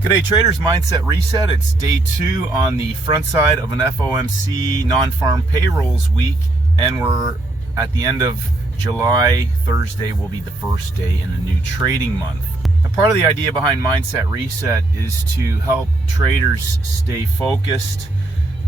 G'day traders, Mindset Reset. It's day 2 on the front side of an FOMC non-farm payrolls week, and we're at the end of July. Thursday will be the first day in a new trading month. Now, part of the idea behind Mindset Reset is to help traders stay focused,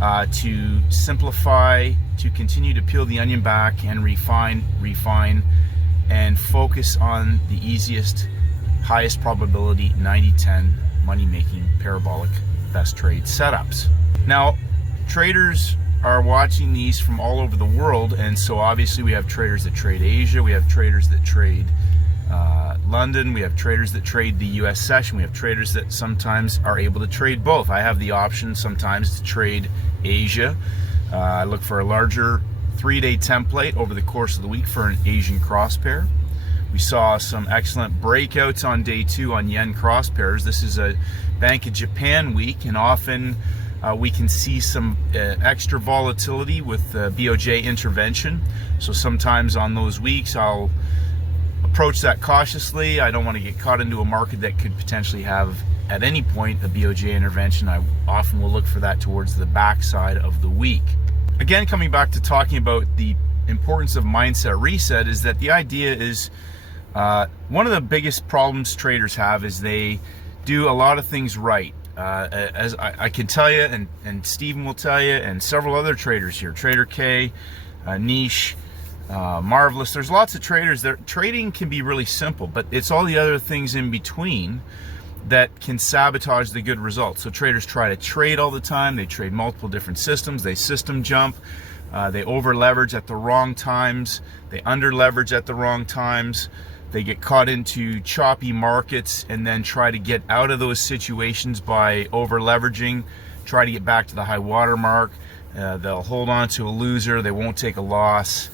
to simplify, to continue to peel the onion back and refine, and focus on the easiest, highest probability 90-10 money-making parabolic best trade setups. Now, traders are watching these from all over the world, and so obviously we have traders that trade Asia, we have traders that trade London, we have traders that trade the US session, we have traders that sometimes are able to trade both. I have the option sometimes to trade Asia. I look for a larger 3-day template over the course of the week for an Asian cross pair. We saw some excellent breakouts on day 2 on yen cross pairs. This is a Bank of Japan week, and often we can see some extra volatility with BOJ intervention. So sometimes on those weeks I'll approach that cautiously. I don't want to get caught into a market that could potentially have at any point a BOJ intervention. I often will look for that towards the backside of the week. Again, coming back to talking about the importance of Mindset Reset, is that the idea is one of the biggest problems traders have is they do a lot of things right. As I can tell you, and Steven will tell you, and several other traders here, Trader K, Niche, Marvelous, there's lots of traders that trading can be really simple, but it's all the other things in between that can sabotage the good results. So traders try to trade all the time, they trade multiple different systems, they system jump, they over leverage at the wrong times, they under leverage at the wrong times, they get caught into choppy markets and then try to get out of those situations by over leveraging, try to get back to the high water mark. They'll hold on to a loser, they won't take a loss,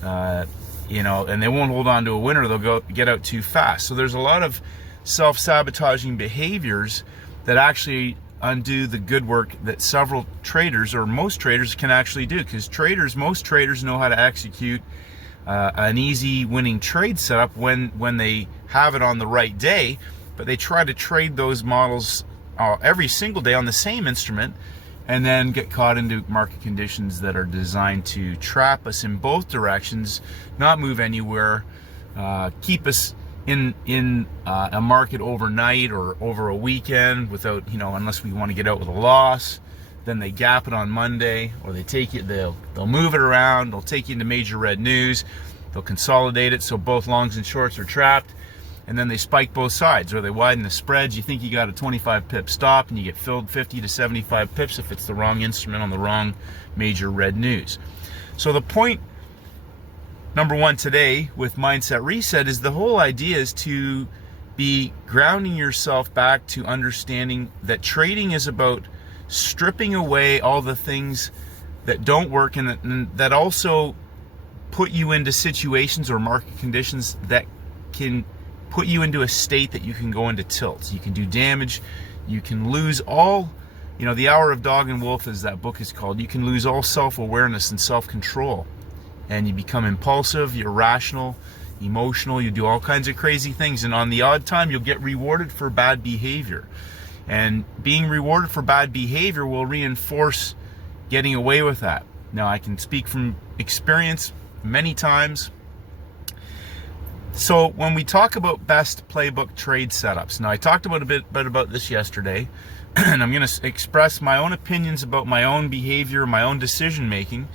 and they won't hold on to a winner, they'll get out too fast. So there's a lot of self-sabotaging behaviors that actually undo the good work that several traders, or most traders, can actually do, because most traders know how to execute an easy winning trade setup when they have it on the right day, but they try to trade those models every single day on the same instrument and then get caught into market conditions that are designed to trap us in both directions, not move anywhere, keep us in a market overnight or over a weekend without, unless we want to get out with a loss. Then they gap it on Monday, or they'll move it around, they'll take you into major red news, they'll consolidate it so both longs and shorts are trapped, and then they spike both sides, or they widen the spreads. You think you got a 25 pip stop and you get filled 50 to 75 pips if it's the wrong instrument on the wrong major red news. So the point number 1 today with Mindset Reset is the whole idea is to be grounding yourself back to understanding that trading is about stripping away all the things that don't work and that also put you into situations or market conditions that can put you into a state that you can go into tilts. You can do damage, you can lose all, the Hour of Dog and Wolf, as that book is called, you can lose all self-awareness and self-control, and you become impulsive, irrational, emotional, you do all kinds of crazy things, and on the odd time you'll get rewarded for bad behavior. And being rewarded for bad behavior will reinforce getting away with that. Now, I can speak from experience many times. So when we talk about best playbook trade setups, now I talked a bit about this yesterday, and I'm going to express my own opinions about my own behavior, my own decision making,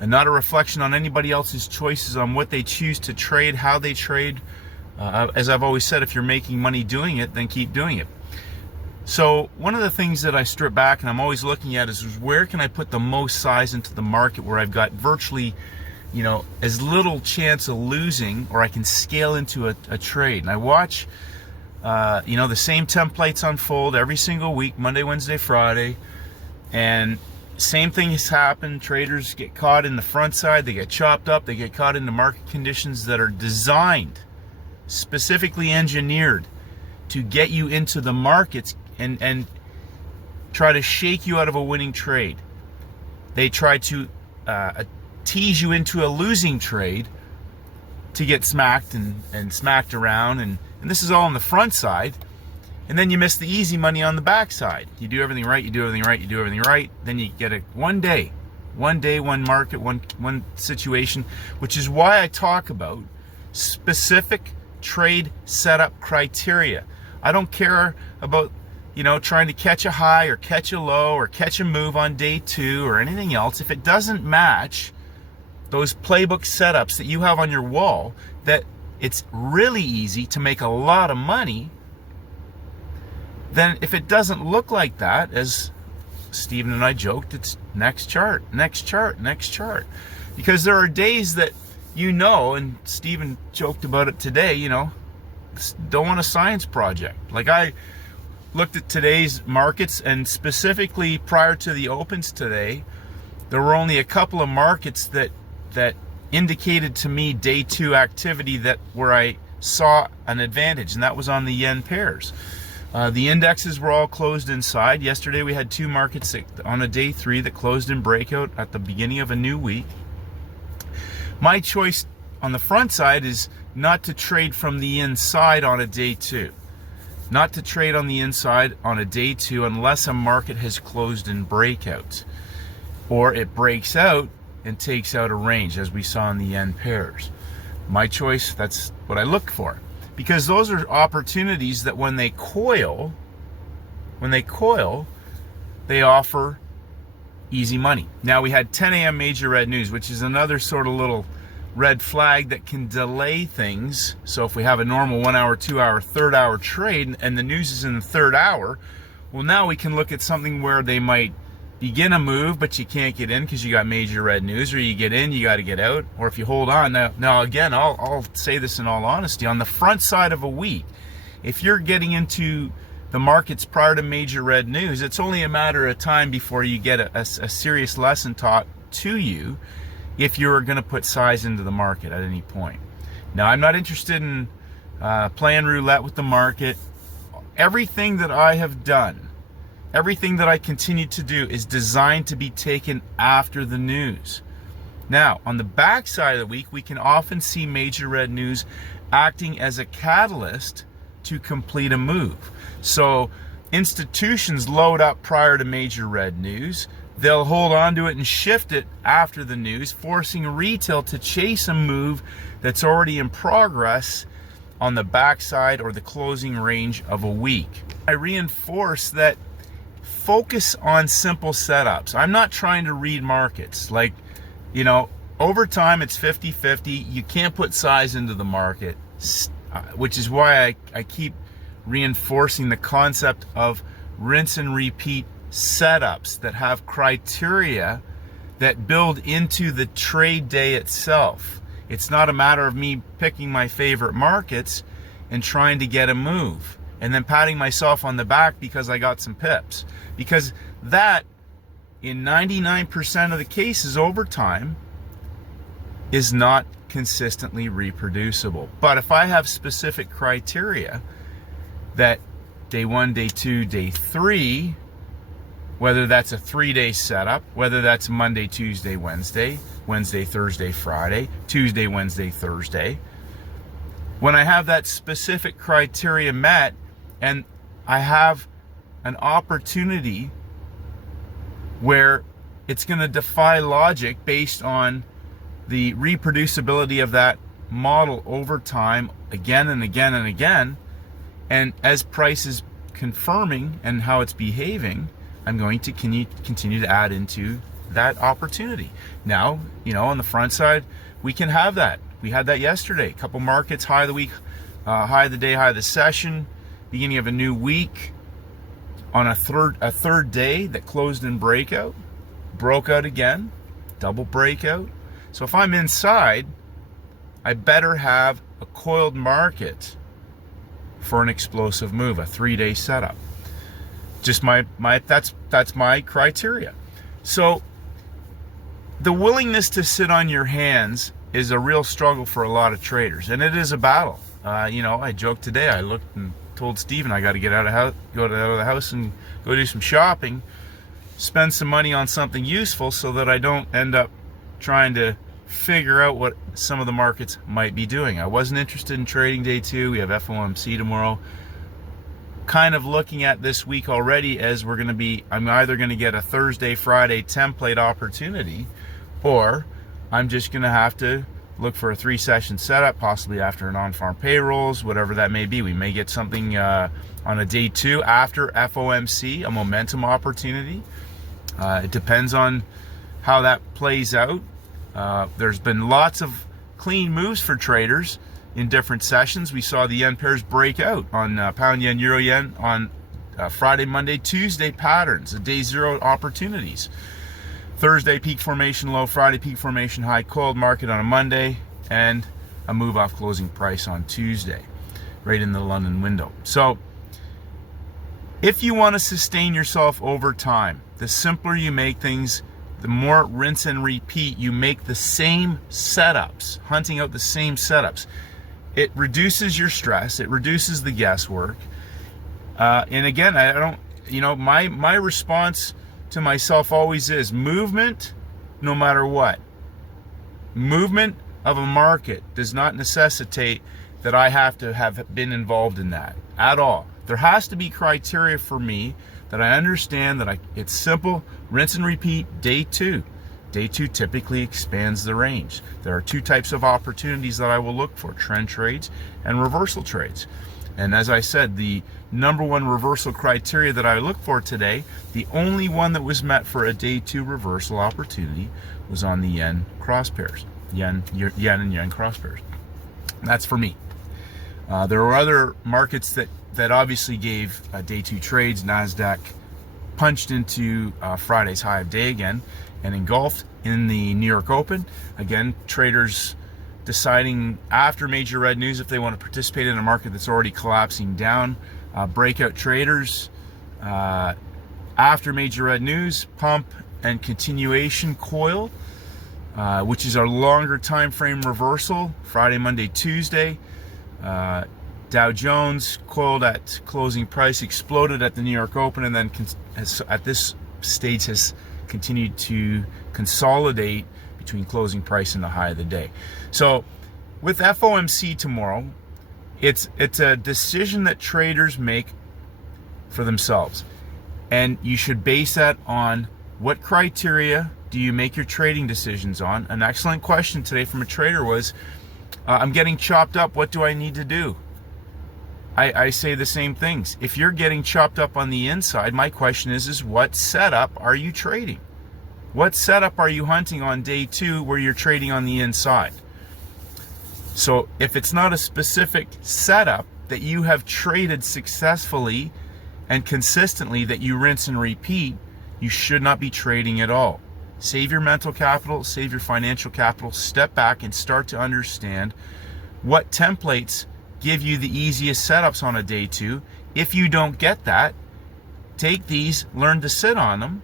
and not a reflection on anybody else's choices on what they choose to trade, how they trade. As I've always said, if you're making money doing it, then keep doing it. So one of the things that I strip back and I'm always looking at is where can I put the most size into the market where I've got virtually, as little chance of losing, or I can scale into a trade. And I watch, the same templates unfold every single week, Monday, Wednesday, Friday, and same thing has happened. Traders get caught in the front side, they get chopped up, they get caught into market conditions that are designed, specifically engineered to get you into the markets and try to shake you out of a winning trade. They try to tease you into a losing trade to get smacked and smacked around, and this is all on the front side. And then you miss the easy money on the backside. You do everything right, you do everything right, you do everything right. Then you get one day, one market, one situation, which is why I talk about specific trade setup criteria. I don't care about, trying to catch a high or catch a low or catch a move on day 2 or anything else. If it doesn't match those playbook setups that you have on your wall, that it's really easy to make a lot of money, then if it doesn't look like that, as Stephen and I joked, it's next chart, next chart, next chart. Because there are days that and Stephen joked about it today, don't want a science project. Like, I looked at today's markets, and specifically prior to the opens today, there were only a couple of markets that indicated to me day 2 activity where I saw an advantage, and that was on the yen pairs. The indexes were all closed inside. Yesterday we had 2 markets on a day 3 that closed in breakout at the beginning of a new week. My choice on the front side is not to trade from the inside on a day 2. Not to trade on the inside on a day 2 unless a market has closed in breakout, or it breaks out and takes out a range, as we saw in the yen pairs. My choice, that's what I look for. Because those are opportunities that when they coil, they offer easy money. Now, we had 10 a.m. major red news, which is another sort of little red flag that can delay things. So if we have a normal 1 hour, 2 hour, third hour trade, and the news is in the third hour, well, now we can look at something where they might begin a move, but you can't get in because you got major red news, or you get in, you got to get out, or if you hold on. Now again, I'll say this in all honesty, on the front side of a week, if you're getting into the markets prior to major red news, it's only a matter of time before you get a serious lesson taught to you if you're going to put size into the market at any point. Now, I'm not interested in playing roulette with the market. Everything that I have done, everything that I continue to do is designed to be taken after the news. Now, on the back side of the week, we can often see major red news acting as a catalyst to complete a move. So institutions load up prior to major red news. They'll hold on to it and shift it after the news, forcing retail to chase a move that's already in progress on the backside or the closing range of a week. I reinforce that focus on simple setups. I'm not trying to read markets. Like, over time it's 50-50. You can't put size into the market, which is why I keep reinforcing the concept of rinse and repeat setups that have criteria that build into the trade day itself. It's not a matter of me picking my favorite markets and trying to get a move and then patting myself on the back because I got some pips. Because that, in 99% of the cases over time, is not consistently reproducible. But if I have specific criteria that day 1, day 2, day 3, whether that's a 3-day setup, whether that's Monday, Tuesday, Wednesday, Thursday, Friday, Tuesday, Wednesday, Thursday, when I have that specific criteria met and I have an opportunity where it's going to defy logic based on the reproducibility of that model over time, again and again and again, and as price is confirming and how it's behaving, I'm going to continue to add into that opportunity. Now, on the front side, we can have that. We had that yesterday. A couple markets, high of the week, high of the day, high of the session, beginning of a new week, on a third day that closed in breakout, broke out again, double breakout. So if I'm inside, I better have a coiled market for an explosive move, a 3-day setup. Just that's my criteria. So the willingness to sit on your hands is a real struggle for a lot of traders, and it is a battle. I joked today. I looked and told Stephen I got to get out of the house and go do some shopping, spend some money on something useful, so that I don't end up trying to figure out what some of the markets might be doing. I wasn't interested in trading day 2. We have FOMC tomorrow. kind of looking at this week already as I'm either going to get a Thursday, Friday template opportunity, or I'm just going to have to look for a 3-session setup, possibly after non-farm payrolls, whatever that may be. We may get something on a day 2 after FOMC, a momentum opportunity. It depends on how that plays out. There's been lots of clean moves for traders in different sessions. We saw the yen pairs break out on pound yen, euro yen on Friday, Monday, Tuesday patterns, the day 0 opportunities. Thursday peak formation low, Friday peak formation high, coiled market on a Monday, and a move off closing price on Tuesday, right in the London window. So if you want to sustain yourself over time, the simpler you make things, the more rinse and repeat you make the same setups, hunting out the same setups. It reduces your stress, it reduces the guesswork. And again, I don't, my response to myself always is movement, no matter what. Movement of a market does not necessitate that I have to have been involved in that at all. There has to be criteria for me that I understand that it's simple, rinse and repeat, day 2. Day 2 typically expands the range. There are 2 types of opportunities that I will look for: trend trades and reversal trades. And as I said, the number 1 reversal criteria that I look for today, the only one that was met for a day 2 reversal opportunity, was on the yen cross pairs, yen and yen cross pairs. That's for me. There are other markets that obviously gave day 2 trades. NASDAQ punched into Friday's high of day again and engulfed in the New York Open. Again, traders deciding after major red news if they want to participate in a market that's already collapsing down. Breakout traders after major red news, pump and continuation coil, which is our longer time frame reversal, Friday, Monday, Tuesday. Dow Jones coiled at closing price, exploded at the New York Open, and then at this stage has continued to consolidate between closing price and the high of the day. So with FOMC tomorrow, it's a decision that traders make for themselves, and you should base that on what criteria do you make your trading decisions on. An excellent question today from a trader was, I'm getting chopped up, what do I need to do? I say the same things. If you're getting chopped up on the inside, my question is what setup are you trading? What setup are you hunting on day 2 where you're trading on the inside? So if it's not a specific setup that you have traded successfully and consistently, that you rinse and repeat, you should not be trading at all. Save your mental capital, save your financial capital, step back and start to understand what templates give you the easiest setups on a day 2. If you don't get that, take these, learn to sit on them,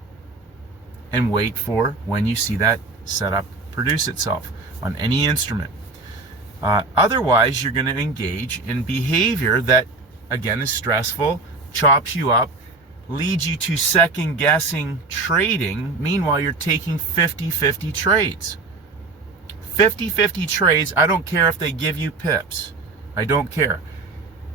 and wait for when you see that setup produce itself on any instrument. Otherwise, you're going to engage in behavior that, again, is stressful, chops you up, leads you to second guessing trading. Meanwhile, you're taking 50-50 trades. 50-50 trades, I don't care if they give you pips. I don't care.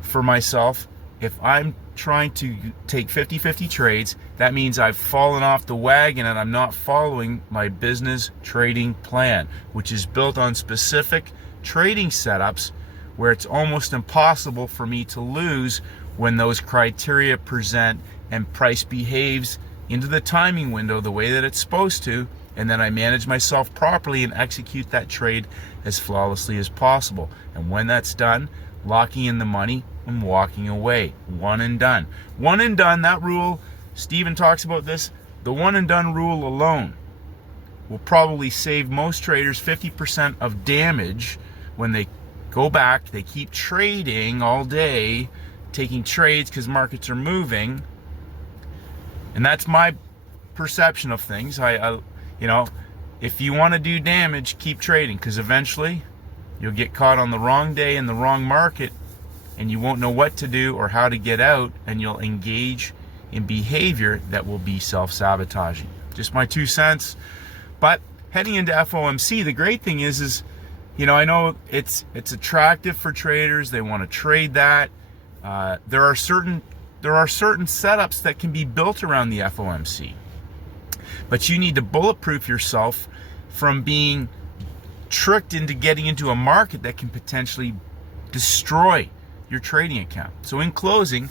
For myself, if I'm trying to take 50-50 trades, that means I've fallen off the wagon and I'm not following my business trading plan, which is built on specific trading setups where it's almost impossible for me to lose when those criteria present and price behaves into the timing window the way that it's supposed to, and then I manage myself properly and execute that trade as flawlessly as possible. And when that's done, locking in the money and walking away. One and done. One and done, that rule, Stephen talks about this, the one and done rule alone will probably save most traders 50% of damage when they go back, they keep trading all day, taking trades because markets are moving. And that's my perception of things. If you want to do damage, keep trading, because eventually you'll get caught on the wrong day in the wrong market and you won't know what to do or how to get out, and you'll engage in behavior that will be self-sabotaging. Just my 2 cents. But heading into FOMC, the great thing is I know it's attractive for traders. They want to trade that. There are certain there are certain setups that can be built around the FOMC. But you need to bulletproof yourself from being tricked into getting into a market that can potentially destroy your trading account. So in closing,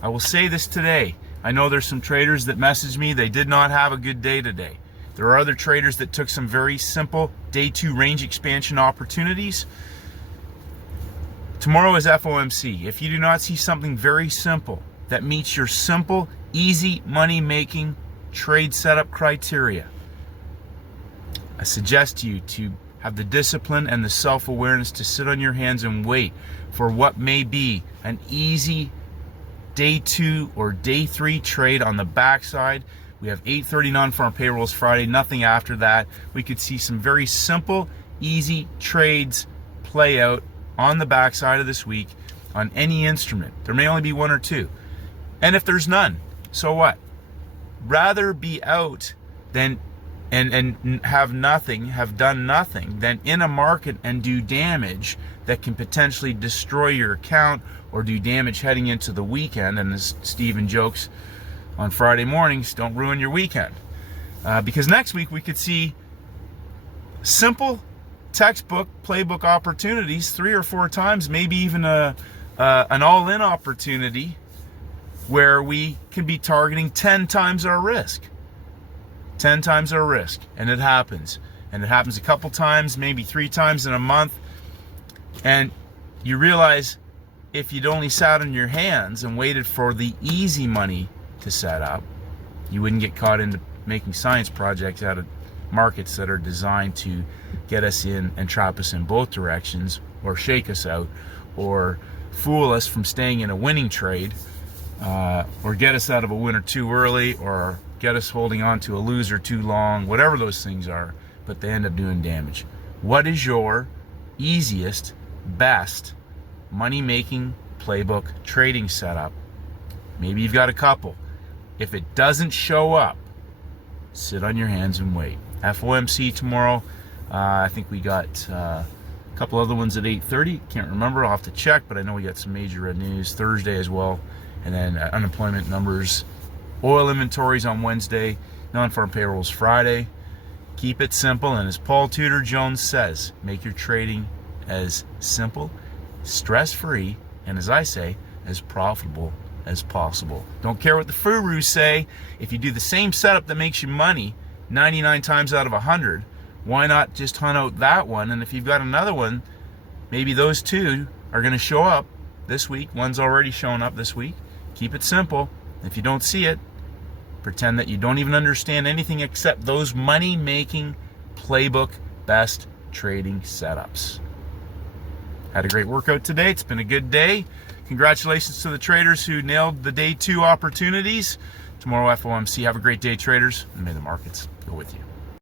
I will say this today. I know there's some traders that messaged me, they did not have a good day today. There are other traders that took some very simple day 2 range expansion opportunities. Tomorrow is FOMC. If you do not see something very simple that meets your simple, easy money-making trade setup criteria, I suggest to you to have the discipline and the self-awareness to sit on your hands and wait for what may be an easy day 2 or day 3 trade on the backside. We have 8:30 non-farm payrolls Friday, nothing after that. We could see some very simple, easy trades play out on the backside of this week on any instrument. There may only be 1 or 2. And if there's none, so what? Rather be out than and have nothing, have done nothing, than in a market and do damage that can potentially destroy your account or do damage heading into the weekend. And as Steven jokes on Friday mornings, don't ruin your weekend. Because next week we could see simple textbook playbook opportunities 3 or 4 times, maybe even an all-in opportunity where we can be targeting 10 times our risk. 10 times our risk, and it happens. And it happens a couple times, maybe 3 times in a month. And you realize if you'd only sat on your hands and waited for the easy money to set up, you wouldn't get caught into making science projects out of markets that are designed to get us in and trap us in both directions, or shake us out, or fool us from staying in a winning trade, or get us out of a winner too early, or get us holding on to a loser too long, whatever those things are, but they end up doing damage. What is your easiest, best money-making playbook trading setup? Maybe you've got a couple. If it doesn't show up, sit on your hands and wait. FOMC tomorrow. I think we got a couple other ones at 8:30. Can't remember. I'll have to check, but I know we got some major news Thursday as well. And then unemployment numbers, oil inventories on Wednesday, non-farm payrolls Friday. Keep it simple. And as Paul Tudor Jones says, make your trading as simple, stress-free, and as I say, as profitable as possible. Don't care what the Furus say. If you do the same setup that makes you money 99 times out of 100, why not just hunt out that one? And if you've got another one, maybe those 2 are going to show up this week. One's already shown up this week. Keep it simple. If you don't see it, pretend that you don't even understand anything except those money-making playbook best trading setups. Had a great workout today. It's been a good day. Congratulations to the traders who nailed the day 2 opportunities. Tomorrow FOMC. Have a great day, traders, and may the markets go with you.